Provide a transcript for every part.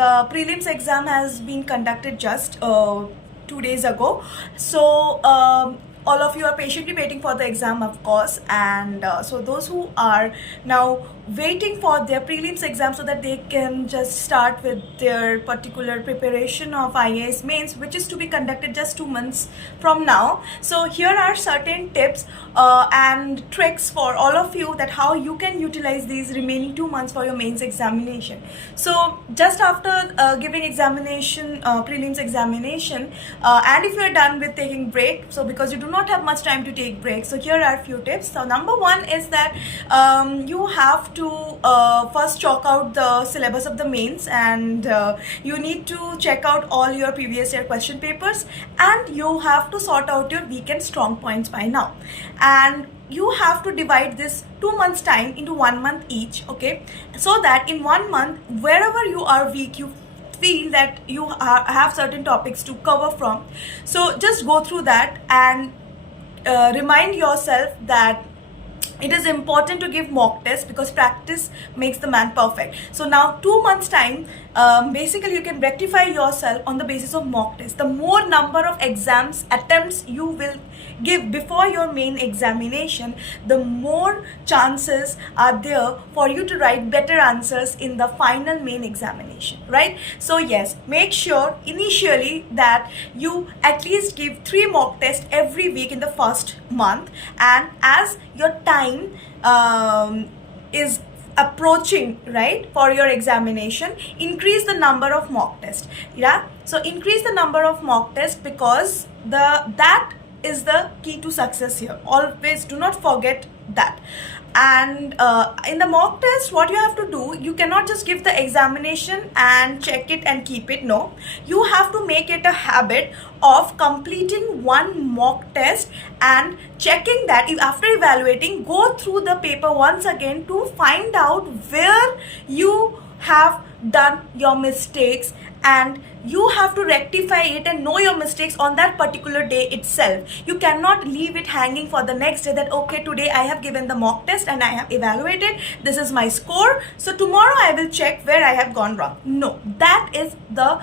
The prelims exam has been conducted just 2 days ago. So all of you are patiently waiting for the exam, of course, and so those who are now waiting for their prelims exam so that they can just start with their particular preparation of IAS mains, which is to be conducted just 2 months from now. So here are certain tips and tricks for all of you that how you can utilize these remaining 2 months for your mains examination. So just after giving examination, prelims examination, and if you are done with taking break, so because you do not have much time to take break, so here are a few tips. So number one is that you have to first chalk out the syllabus of the mains, and you need to check out all your previous year question papers, and you have to sort out your weak and strong points by now. And you have to divide this 2 months time into 1 month each, okay, so that in 1 month, wherever you are weak, you feel that you have certain topics to cover from, so just go through that and remind yourself that it is important to give mock tests because practice makes the man perfect. So now 2 months time, basically you can rectify yourself on the basis of mock tests. The more number of exams attempts you will give before your main examination, the more chances are there for you to write better answers in the final main examination, right? So yes, make sure initially that you at least give 3 mock tests every week in the first month, and as your time is approaching, right, for your examination, increase the number of mock tests. Yeah, so increase the number of mock tests because that is the key to success here. Always do not forget that. And in the mock test, what you have to do, you cannot just give the examination and check it and keep it. No, you have to make it a habit of completing one mock test and checking that. After evaluating, go through the paper once again to find out where you have done your mistakes, and you have to rectify it and know your mistakes on that particular day itself. You cannot leave it hanging for the next day that okay, today I have given the mock test and I have evaluated, this is my score, so tomorrow I will check where I have gone wrong. No, that is the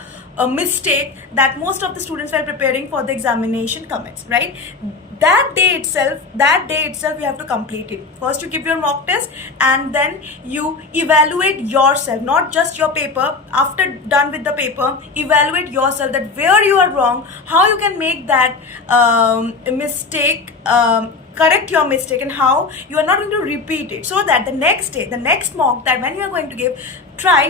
mistake that most of the students while preparing for the examination commits, right? That day itself you have to complete it. First you give your mock test and then you evaluate yourself, not just your paper. After done with the paper, evaluate yourself that where you are wrong, how you can make that mistake, correct your mistake, and how you are not going to repeat it, so that the next day, the next mock that when you are going to give, try